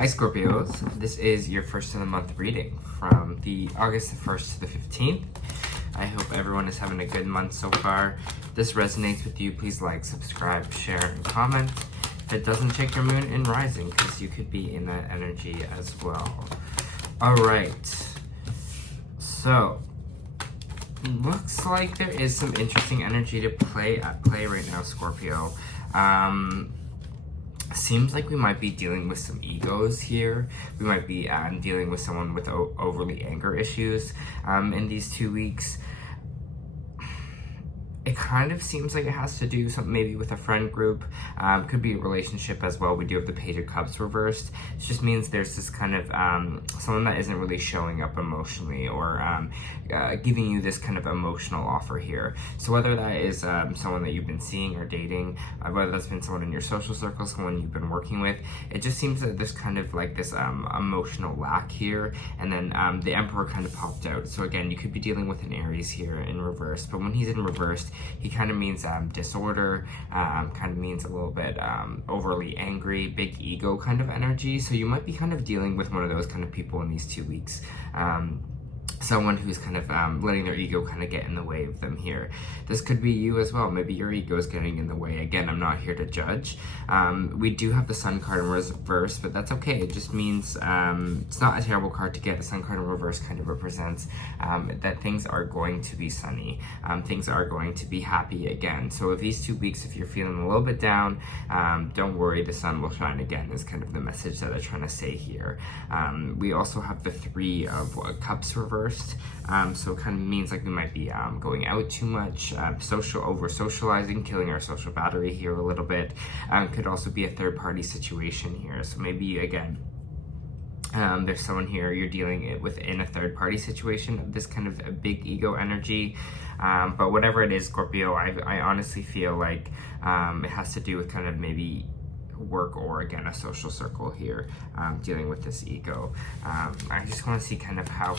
Hi Scorpios, this is your first of the month reading from the August 1st to the 15th. I hope everyone is having a good month so far. If this resonates with you, please like, subscribe, share, and comment. If it doesn't, check your moon and rising because you could be in that energy as well. Alright, so looks like there is some interesting energy to play right now, Scorpio. Seems like we might be dealing with some egos here. We might be dealing with someone with overly anger issues in these 2 weeks. It kind of seems like it has to do something maybe with a friend group. Could be a relationship as well. We do have the Page of Cups reversed. It just means there's this kind of someone that isn't really showing up emotionally or giving you this kind of emotional offer here. So whether that is someone that you've been seeing or dating, whether that's been someone in your social circle, someone you've been working with, it just seems that there's kind of like this emotional lack here. And then the Emperor kind of popped out. So again, you could be dealing with an Aries here in reverse. But when he's in reverse, he kind of means disorder, kind of means a little bit overly angry, big ego kind of energy. So you might be kind of dealing with one of those kind of people in these 2 weeks. Someone who's kind of letting their ego kind of get in the way of them here. This could be you as well. Maybe your ego is getting in the way. Again, I'm not here to judge. We do have the Sun card in reverse, but that's okay. It just means it's not a terrible card to get. The Sun card in reverse kind of represents that things are going to be sunny. Things are going to be happy again. So if these 2 weeks, if you're feeling a little bit down, don't worry, the sun will shine again is kind of the message that I'm trying to say here. We also have the Three of Cups reversed. So it kind of means like we might be going out too much, over socializing, killing our social battery here a little bit. Could also be a third party situation here. So maybe again, there's someone here you're dealing with in a third party situation of this kind of a big ego energy. But whatever it is, Scorpio, I honestly feel like it has to do with kind of maybe work or again a social circle here, dealing with this ego. I just want to see kind of how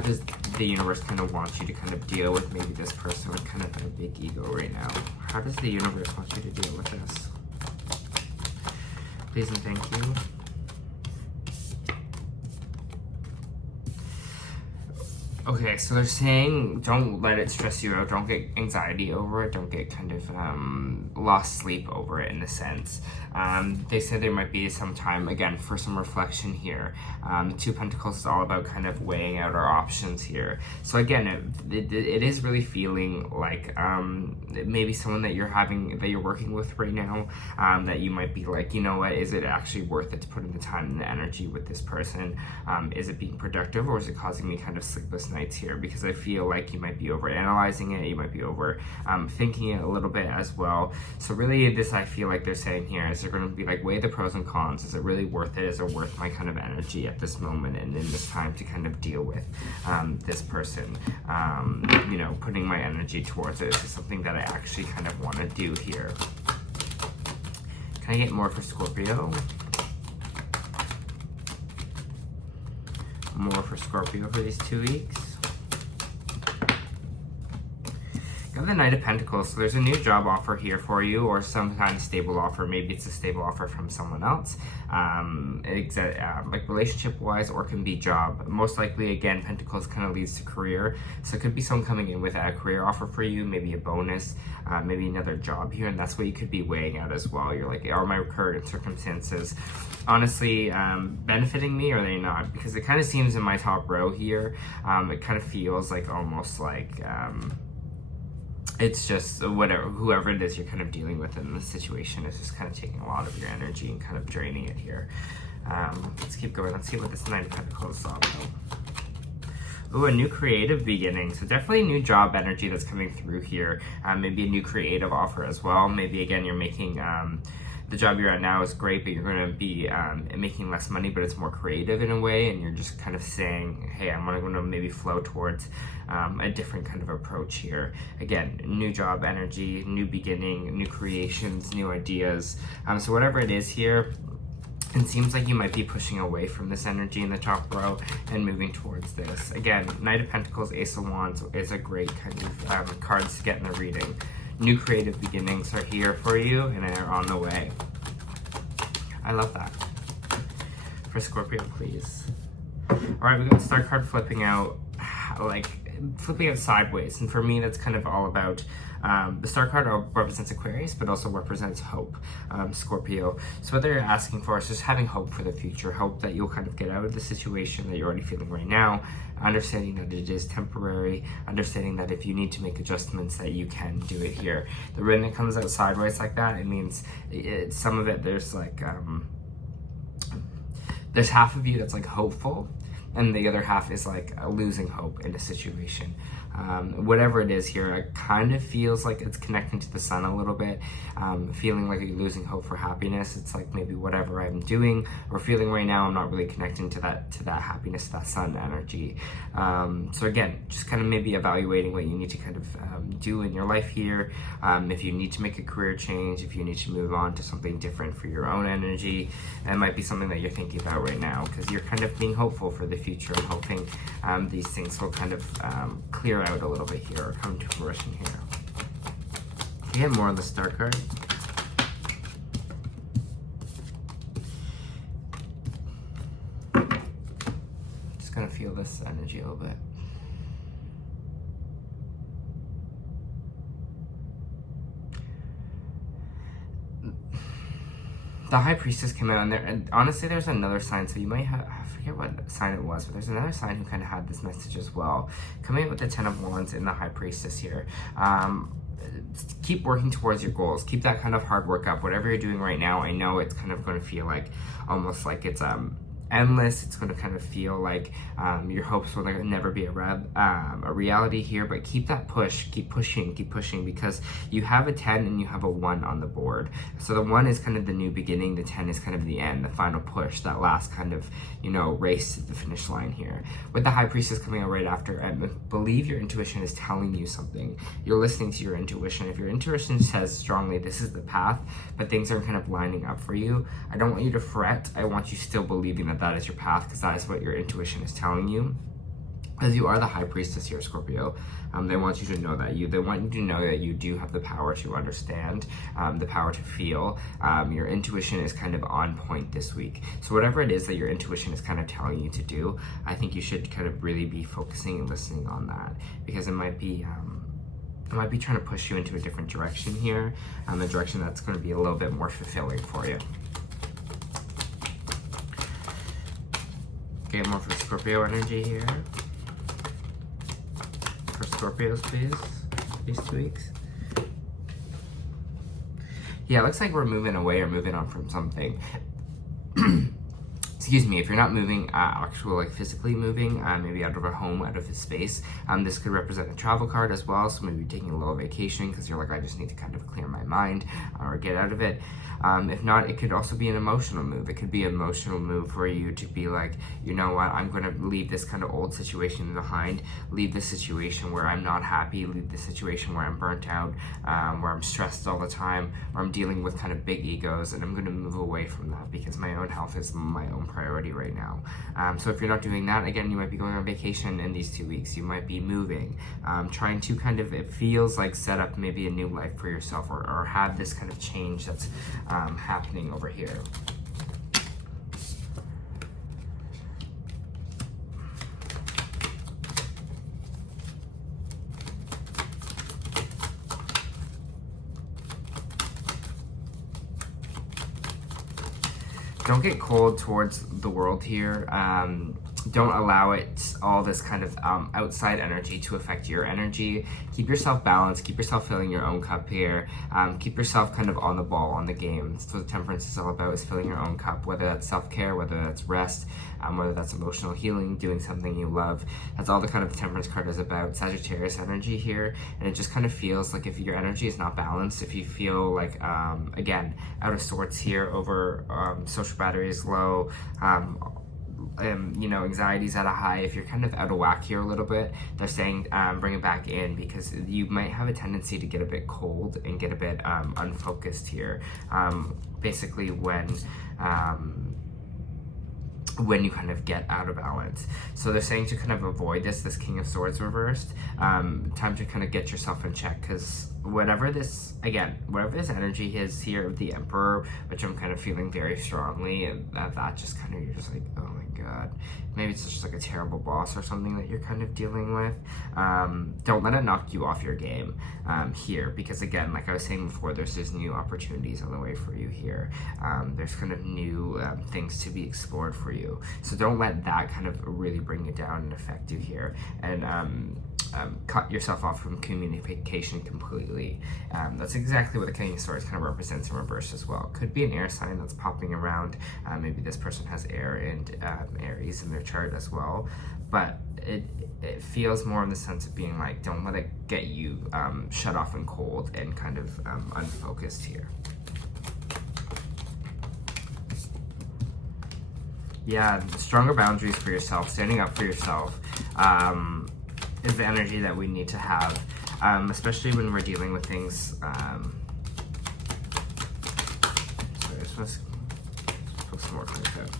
does the universe kind of want you to kind of deal with maybe this person with kind of a big ego right now. How does the universe want you to deal with this? Please and thank you. Okay, so they're saying don't let it stress you out, don't get anxiety over it, don't get kind of lost sleep over it in a sense. They said there might be some time, again, for some reflection here. The Two of Pentacles is all about kind of weighing out our options here. So again, it is really feeling like maybe someone that you're working with right now, that you might be like, you know what, is it actually worth it to put in the time and the energy with this person? Is it being productive, or is it causing me kind of sleepless nights here? Because I feel like you might be over analyzing it, you might be over thinking it a little bit as well. So really this, I feel like they're saying here is they're going to be like, weigh the pros and cons. Is it really worth it? Is it worth my kind of energy at this moment and in this time to kind of deal with this person? You know, putting my energy towards it. Is this something that I actually kind of want to do here? Can I get more for Scorpio? More for Scorpio for these 2 weeks. Got the Knight of Pentacles, so there's a new job offer here for you, or some kind of stable offer. Maybe it's a stable offer from someone else, like relationship-wise, or can be job. Most likely, again, Pentacles kind of leads to career, so it could be someone coming in with a career offer for you, maybe a bonus, maybe another job here, and that's what you could be weighing out as well. You're like, are my current circumstances honestly benefiting me, or are they not? Because it kind of seems in my top row here, it kind of feels like almost like it's just whoever it is you're kind of dealing with in this situation is just kind of taking a lot of your energy and kind of draining it here. Let's keep going. Let's see what this Knight of Pentacles is all about. Ooh, a new creative beginning. So definitely new job energy that's coming through here. Maybe a new creative offer as well. Maybe again, you're making the job you're at now is great, but you're going to be making less money, but it's more creative in a way, and you're just kind of saying, hey, I'm going to maybe flow towards a different kind of approach here. Again, new job energy, new beginning, new creations, new ideas. So whatever it is here, it seems like you might be pushing away from this energy in the top row and moving towards this. Again, Knight of Pentacles, Ace of Wands is a great kind of cards to get in the reading. New creative beginnings are here for you and are on the way. I love that. For Scorpio, please. All right, we got the Star card flipping out, like flipping out sideways. And for me, that's kind of all about, the Star card represents Aquarius, but also represents hope, Scorpio. So what they're asking for is just having hope for the future, hope that you'll kind of get out of the situation that you're already feeling right now, understanding that it is temporary, understanding that if you need to make adjustments that you can do it here. The when it comes out sideways like that, it means some of it, there's like, there's half of you that's like hopeful, and the other half is like losing hope in a situation. Whatever it is here, it kind of feels like it's connecting to the sun a little bit, feeling like you're losing hope for happiness. It's like maybe whatever I'm doing or feeling right now, I'm not really connecting to that happiness, that sun energy. So again, just kind of maybe evaluating what you need to kind of do in your life here. If you need to make a career change, if you need to move on to something different for your own energy, that might be something that you're thinking about right now, because you're kind of being hopeful for the future and hoping these things will kind of clear out a little bit here or come to fruition here. You get more on the Star card. Just gonna feel this energy a little bit. The High Priestess came out in there, and honestly, there's another sign, so you might have, I forget what sign it was, but there's another sign who kind of had this message as well. Coming out with the 10 of Wands in the High Priestess here. Keep working towards your goals. Keep that kind of hard work up. Whatever you're doing right now, I know it's kind of going to feel like, almost like it's endless. It's going to kind of feel like your hopes will never be a reality here, but keep that push, keep pushing, because you have a 10 and you have a 1 on the board. So the 1 is kind of the new beginning, the 10 is kind of the end, the final push, that last kind of, you know, race to the finish line here. With the High Priestess coming out right after, I believe your intuition is telling you something. You're listening to your intuition. If your intuition says strongly, this is the path, but things are kind of lining up for you, I don't want you to fret. I want you still believing that is your path, because that is what your intuition is telling you. As you are the High Priestess here, Scorpio, they want you to know that they want you to know that you do have the power to understand, the power to feel. Your intuition is kind of on point this week. So whatever it is that your intuition is kind of telling you to do, I think you should kind of really be focusing and listening on that, because it might be trying to push you into a different direction here, a direction that's going to be a little bit more fulfilling for you. Get more for Scorpio energy here. For Scorpios, please, these 2 weeks. Yeah, it looks like we're moving away or moving on from something. Excuse me, if you're not moving, actual like physically moving, maybe out of a home, out of a space, this could represent a travel card as well. So maybe you're taking a little vacation because you're like, I just need to kind of clear my mind or get out of it. If not, it could also be an emotional move. It could be an emotional move for you to be like, you know what, I'm going to leave this kind of old situation behind, leave the situation where I'm not happy, leave the situation where I'm burnt out, where I'm stressed all the time, where I'm dealing with kind of big egos, and I'm going to move away from that because my own health is my own priority right now. So if you're not doing that, again, you might be going on vacation in these 2 weeks. You might be moving, trying to kind of, it feels like set up maybe a new life for yourself, or have this kind of change that's happening over here. Don't get cold towards the world here. Don't allow it, all this kind of outside energy to affect your energy. Keep yourself balanced, keep yourself filling your own cup here. Keep yourself kind of on the ball, on the game. That's what Temperance is all about, is filling your own cup, whether that's self-care, whether that's rest, whether that's emotional healing, doing something you love. That's all the kind of Temperance card is about. Sagittarius energy here, and it just kind of feels like if your energy is not balanced, if you feel like, again, out of sorts here, over social battery is low, you know, anxiety's at a high, if you're kind of out of whack here a little bit, they're saying bring it back in, because you might have a tendency to get a bit cold and get a bit unfocused here. Basically when when you kind of get out of balance. So they're saying to kind of avoid this King of Swords reversed. Time to kind of get yourself in check, because whatever this energy is here of the Emperor, which I'm kind of feeling very strongly, and that just kind of, you're just like, oh my god, maybe it's just like a terrible boss or something that you're kind of dealing with. Don't let it knock you off your game here, because again, like I was saying before, there's new opportunities on the way for you here. There's kind of new things to be explored for you, so don't let that kind of really bring you down and affect you here, and cut yourself off from communication completely. That's exactly what the King of Swords kind of represents in reverse as well. Could be an air sign that's popping around. Maybe this person has air and Aries in their chart as well, but it feels more in the sense of being like, don't let it get you shut off and cold and kind of unfocused here. Yeah, stronger boundaries for yourself, standing up for yourself, is the energy that we need to have, especially when we're dealing with things. Sorry, I just want to put some more like that.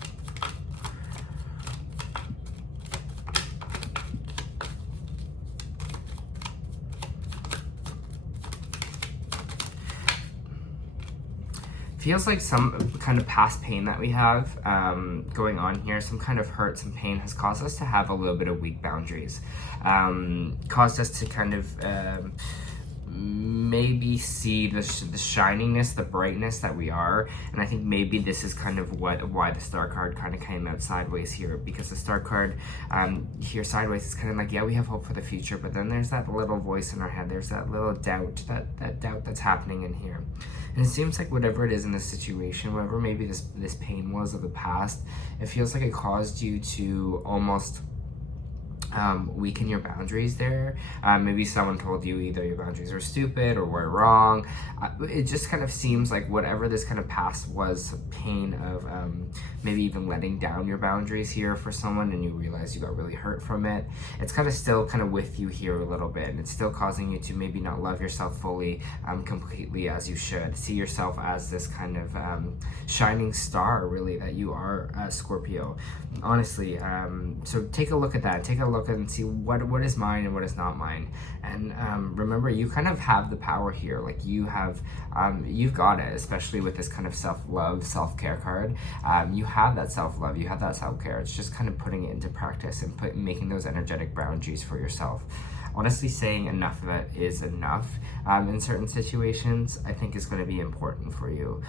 Feels like some kind of past pain that we have going on here, some kind of hurt, some pain has caused us to have a little bit of weak boundaries, caused us to kind of maybe see the shininess, the brightness that we are. And I think maybe this is kind of why the Star card kind of came out sideways here, because the Star card here sideways is kind of like, yeah, we have hope for the future, but then there's that little voice in our head, there's that little doubt, that doubt that's happening in here. And it seems like whatever it is in this situation, whatever maybe this pain was of the past, it feels like it caused you to almost weaken your boundaries there. Maybe someone told you either your boundaries were stupid or were wrong. It just kind of seems like whatever this kind of past was, pain of maybe even letting down your boundaries here for someone, and you realize you got really hurt from it. It's kind of still kind of with you here a little bit, and it's still causing you to maybe not love yourself fully, completely as you should. See yourself as this kind of shining star, really, that you are, Scorpio. Honestly, so take a look at that. Take a look and see what is mine and what is not mine. And remember, you kind of have the power here. Like you have, you've got it, especially with this kind of self-love, self-care card. You have that self-love, you have that self-care. It's just kind of putting it into practice and making those energetic boundaries for yourself. Honestly, saying enough of it is enough in certain situations, I think is going to be important for you.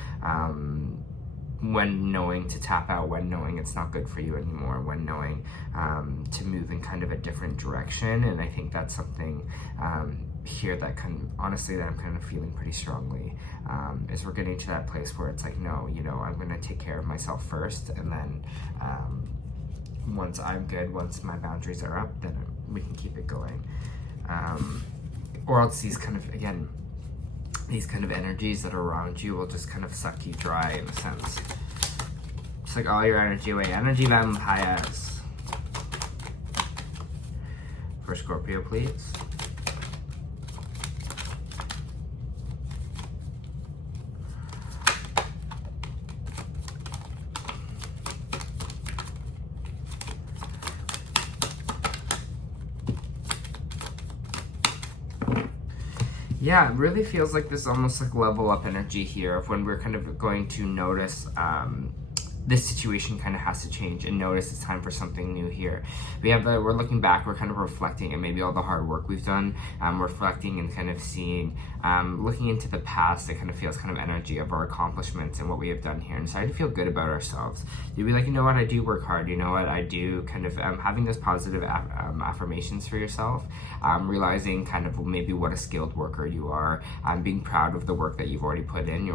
When knowing to tap out, when knowing it's not good for you anymore, when knowing to move in kind of a different direction. And I think that's something here that honestly that I'm kind of feeling pretty strongly, is we're getting to that place where it's like, no, you know, I'm gonna take care of myself first, and then once I'm good, once my boundaries are up, then we can keep it going. Or else these kind of, again, these kind of energies that are around you will just kind of suck you dry in a sense. It's like all your energy away. Energy vampires. For Scorpio, please. Yeah, it really feels like this almost like level up energy here of when we're kind of going to notice this situation kind of has to change and notice it's time for something new here. We're looking back, we're kind of reflecting, and maybe all the hard work we've done, reflecting and kind of seeing, looking into the past. It kind of feels kind of energy of our accomplishments and what we have done here, and starting to feel good about ourselves. You'd be like, you know what, I do work hard, you know what, I do, kind of having those positive affirmations for yourself, realizing kind of maybe what a skilled worker you are, being proud of the work that you've already put in,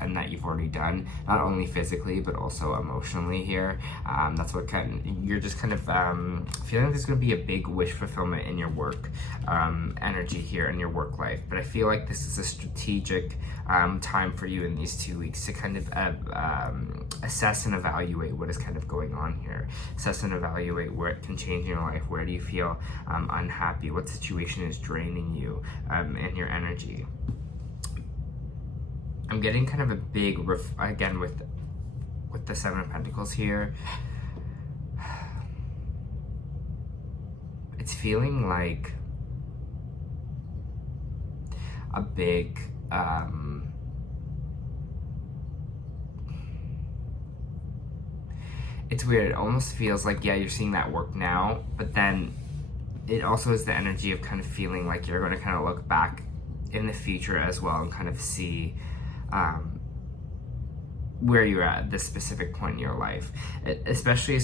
and that you've already done, not only physically but also emotionally here. That's what you're just kind of feeling there's going to be a big wish fulfillment in your work energy here in your work life. But I feel like this is a strategic time for you in these 2 weeks to kind of assess and evaluate what is kind of going on here. Assess and evaluate where it can change in your life. Where do you feel unhappy? What situation is draining you and your energy? I'm getting kind of a big again with the Seven of Pentacles here. it's feeling like a big, it's weird. It almost feels like, yeah, you're seeing that work now, but then it also is the energy of kind of feeling like you're going to kind of look back in the future as well and kind of see where you're at this specific point in your life, especially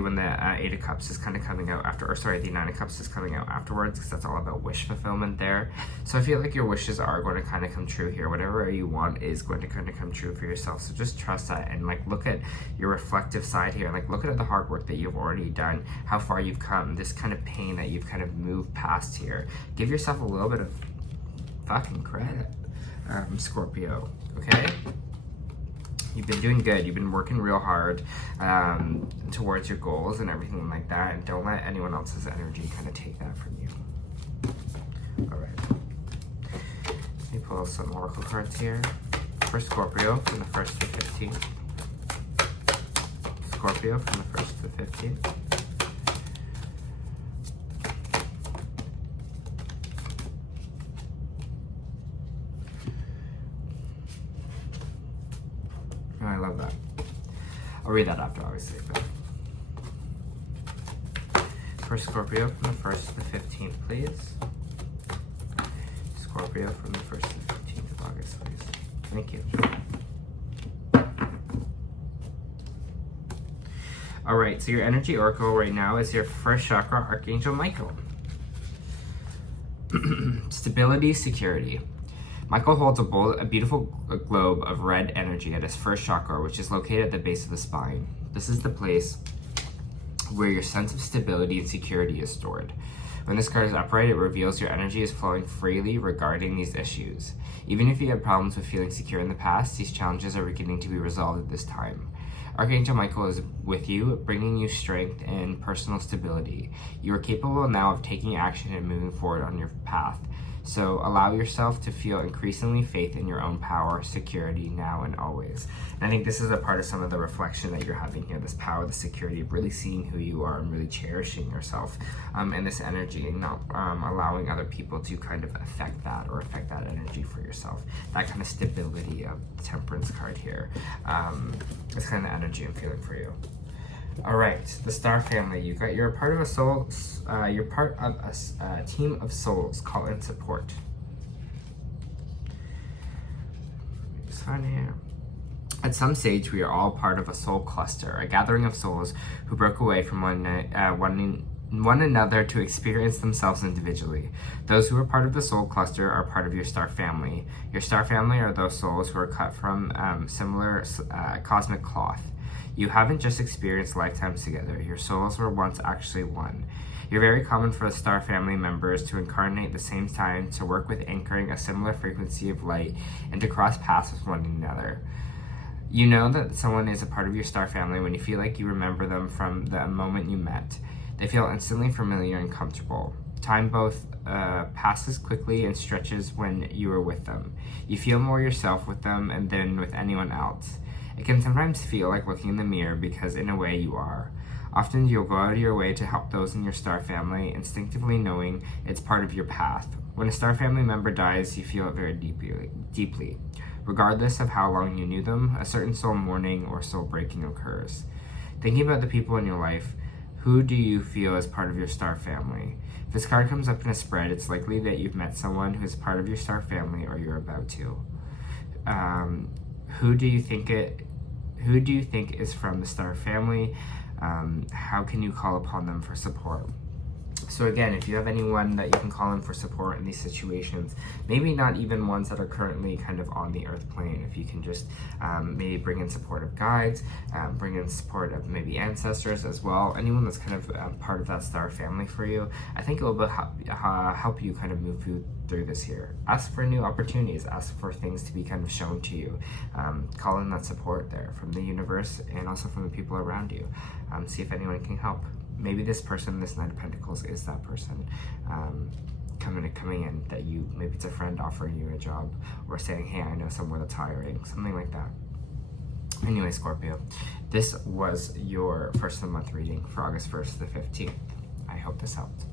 when the Eight of Cups is kind of coming out after, or sorry, the Nine of Cups is coming out afterwards, because that's all about wish fulfillment there. So I feel like your wishes are going to kind of come true here. Whatever you want is going to kind of come true for yourself. So just trust that, and like look at your reflective side here, and like look at the hard work that you've already done, how far you've come, this kind of pain that you've kind of moved past here. Give yourself a little bit of fucking credit, Scorpio, okay? You've been doing good. You've been working real hard towards your goals and everything like that. And don't let anyone else's energy kind of take that from you. All right. Let me pull some oracle cards here. For Scorpio from the 1st to 15th. Scorpio from the 1st to 15th. I love that. I'll read that after, obviously. But for Scorpio from the 1st to the 15th, please. Scorpio from the 1st to the 15th of August, please. Thank you. All right, so your energy oracle right now is your first chakra, Archangel Michael. Stability, security. Michael holds a beautiful globe of red energy at his first chakra, which is located at the base of the spine. This is the place where your sense of stability and security is stored. When this card is upright, it reveals your energy is flowing freely regarding these issues. Even if you had problems with feeling secure in the past, these challenges are beginning to be resolved at this time. Archangel Michael is with you, bringing you strength and personal stability. You are capable now of taking action and moving forward on your path. So allow yourself to feel increasingly faith in your own power, security, now and always. And I think this is a part of some of the reflection that you're having here, this power, the security of really seeing who you are and really cherishing yourself and this energy, and not allowing other people to kind of affect that or affect that energy for yourself. That kind of stability of the Temperance card here. This kind of energy I'm feeling for you. All right, the Star Family. You're part of a soul. You're part of a team of souls. Call in support. Just find here. At some stage, we are all part of a soul cluster, a gathering of souls who broke away from one another to experience themselves individually. Those who are part of the soul cluster are part of your star family. Your star family are those souls who are cut from similar cosmic cloth. You haven't just experienced lifetimes together. Your souls were once actually one. You're very common for the star family members to incarnate at the same time, to work with anchoring a similar frequency of light, and to cross paths with one another. You know that someone is a part of your star family when you feel like you remember them from the moment you met. They feel instantly familiar and comfortable. Time both passes quickly and stretches when you are with them. You feel more yourself with them than with anyone else. It can sometimes feel like looking in the mirror because in a way you are. Often you'll go out of your way to help those in your star family, instinctively knowing it's part of your path. When a star family member dies, you feel it very deeply. Regardless of how long you knew them, a certain soul mourning or soul breaking occurs. Thinking about the people in your life, who do you feel as part of your star family? If this card comes up in a spread, it's likely that you've met someone who is part of your star family or you're about to. Who do you think is from the star family? How can you call upon them for support? So again, if you have anyone that you can call in for support in these situations, maybe not even ones that are currently kind of on the earth plane, if you can just maybe bring in support of guides, bring in support of maybe ancestors as well, anyone that's kind of part of that star family for you, I think it will help you kind of move through this year. Ask for new opportunities, ask for things to be kind of shown to you. Call in that support there from the universe and also from the people around you. See if anyone can help. Maybe this person, this Knight of Pentacles, is that person coming in that you, maybe it's a friend offering you a job or saying, hey, I know somewhere that's hiring, something like that. Anyway, Scorpio, this was your first of the month reading for August 1st to the 15th. I hope this helped.